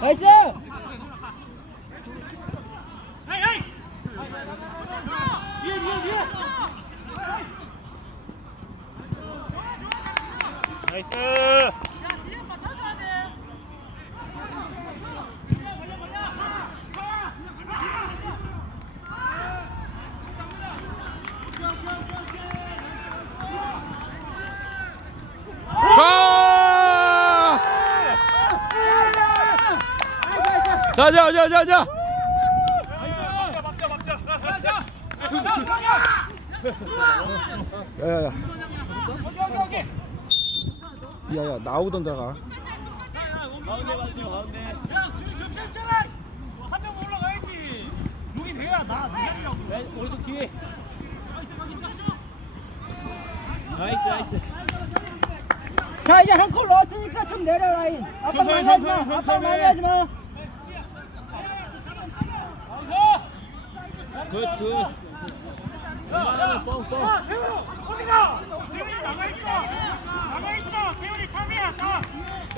나이스! 나이스. 가! 자자 자자 자. 야야야. 야야 나오던 데가. 가운데 봐주세요. 가운데. 야, 둘이 겹쳤잖아. 한 명 올라가야지. 여기 돼야 나 내려고. 왼 오른쪽 뒤에. 나이스 나이스. 자 이제 한콜 넣었으니까 좀 내려 라인 아빠 천천히, 많이 하지 마 천천히, 아빠 천천히. 많이 하지 마 굿 굿. 아, 뻥 뻥. 야, 태우, 가? 태훈이 나가 있어. 태훈이 탐이야, 탐.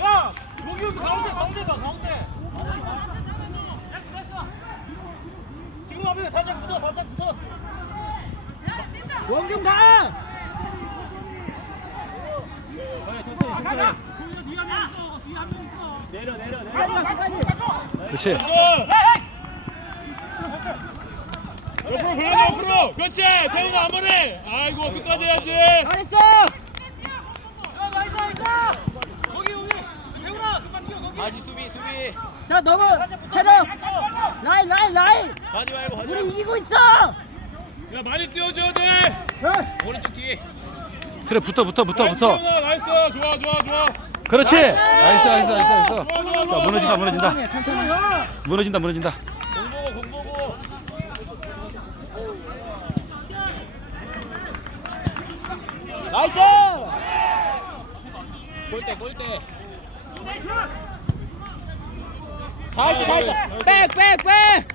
야, 여기 여기 가운데 가운데 봐, 가운데. 지금 앞에 살짝 붙어, 살짝 붙어. 원중 가! 아, 가가. 내려 내려 내려. 가 그렇지. 옆으로 불러 옆으로. 그렇지. 태훈아 한 번에. 아이고 끝까지 해야지. 잘했어! 야, 나이스, 나이스. 거기 여기. 태훈아, 그만 뛰어 거기. 다시 수비 수비. 자 넘어 차려 라인 라인 라인 가지 말고 가지 우리 말고. 이기고 있어 야 많이 뛰어줘야 돼. 오른쪽 뒤에. 그래 붙어 붙어 붙어 붙어. 나이스. 좋아 좋아 좋아. 그렇지. 나이스 나이스 나이스 나이스. 좋아 좋아 자 좋아. 무너진다 무너진다. 천천히 천천히 무너진다 무너진다. 공 보고 공 보고. 나이스 골대 골대. 잘했어 잘했어 백백백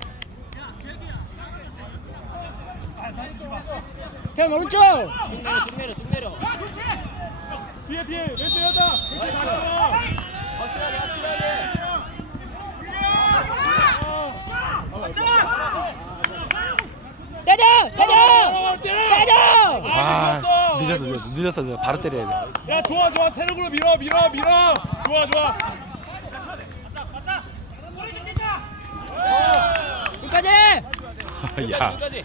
형 오른쪽 쭉 내려 쭉 내려 쭉 내려. 뒤에 뒤에 왼쪽 여자. 나이스. 확실하게 확실하게. 때려 때려 때려 아 늦었어 늦었어 늦었어. 바로 때려야 돼. 야 좋아 좋아 체력으로 밀어 밀어 밀어. 좋아 좋아. 끝까지 야. 끝까지.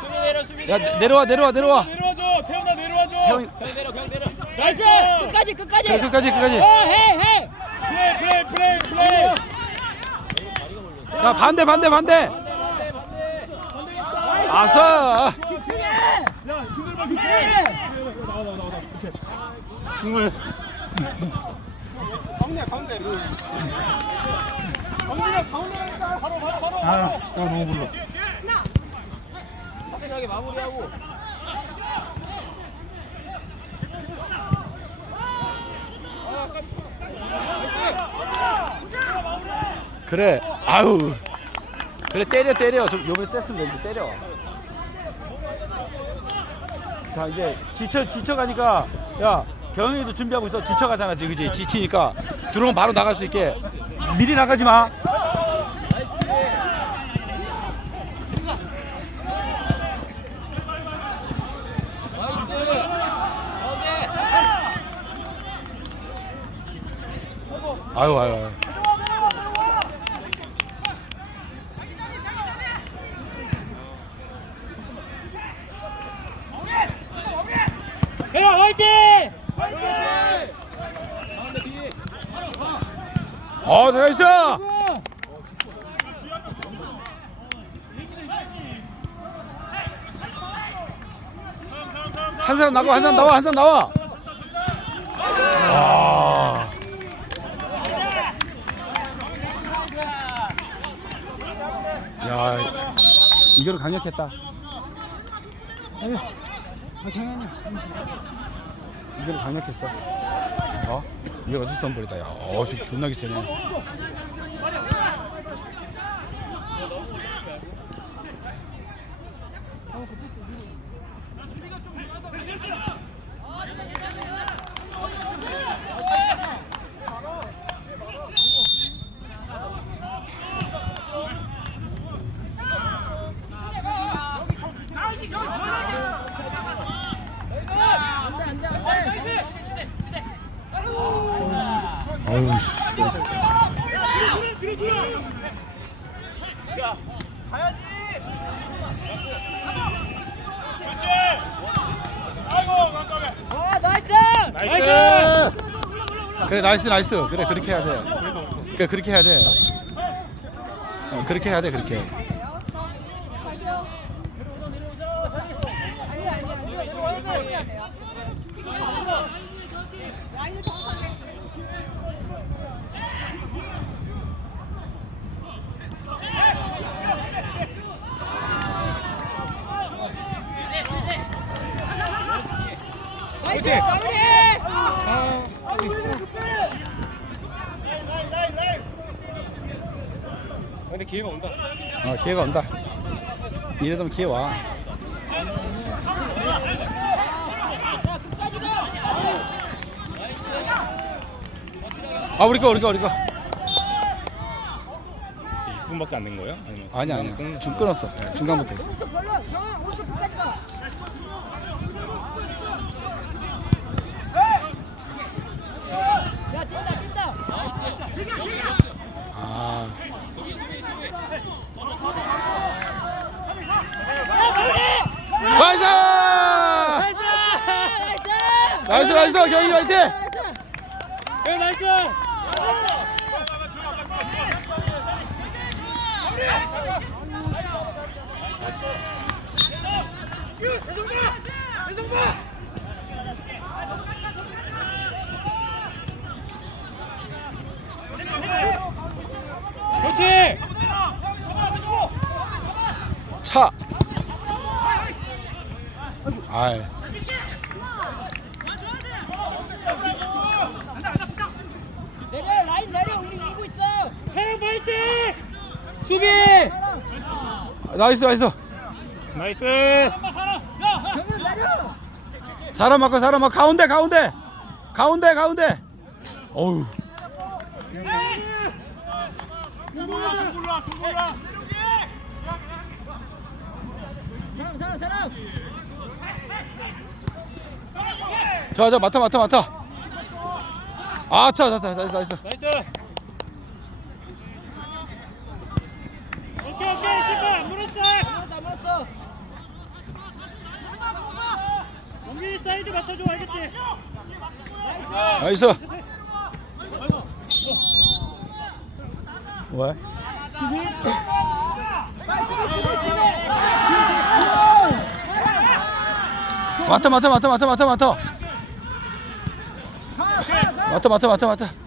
수비 내려 수비 야 내려. 내- 내려와 내려와 내려와. 내려와줘 태훈아 내려와줘. 태훈이 그냥 내려 그냥 내려. 나이스 끝까지 끝까지 그래, 끝까지, 끝까지. 어해해 플레이 플레이 플레이 플레이. 야 반대 반대 반대. 반대 반대. 아싸. 집중해 야 힘들면 교체. 해 나와 나와 나와. 오케이. 정말. 가운데 가운데. 가운데 바로 바로 바로. 아 너무 불러. 확실하게 마무리하고. 그래. 아우. 그래 때려 때려. 좀 요번에 셌으면 이제 때려. 자 이제 지쳐 지쳐 가니까 야 경영이도 준비하고 있어 지쳐 가잖아 지금 그지 지치니까 들어오면 바로 나갈 수 있게 미리 나가지 마. 아유 아유. 아유. 형 화이팅. 어 내가 있어. 한 사람 나가 한 사람 나와 한 사람 나와. 와. 야 이거는 강력했다. 이건 강력했어. 어? 이게 어디 선볼이다. 야, 어, 지금 존나게 세네. 어우 씨. 나이스. 그래 나이스 나이스. 그래 그렇게 해야 돼. 그래 그렇게 해야 돼. 어, 그렇게 해야 돼 그렇게. 아니 아니 아니 이거 해야 돼요. 라인을 정확하게. 마무리 근데 기회가 온다. 어 기회가 온다. 이래도 기회 와. 아 우리 거 우리 거 우리 거. 6분밖에 안 된 거예요? 아니 아니. 좀 끊었어. 중간부터 했어 야, 뛴다, 뛴다. 아. 나이스! 나이스 경희 화이팅! 네, 나이스. 그렇지. 차. 아이. 내려, 라인 내려. 우리 이기고 있어. 해 파이팅 수비! 나이스 나이스. 나이스 내려. 사람 맞고 사람 맞고 가운데 가운데 가운데 가운데. 어우. 사람, 사람, 사람. 자자 맡아 맡아 맡아. 아, 차, 차, 차, 나이스, 나이스. 나이스. 오케이 오케이 시간 물었어 나이스. 왜? 맡아, 맡아. 가, 가, 가. 맡아, 맡아, 맡아, 맡아.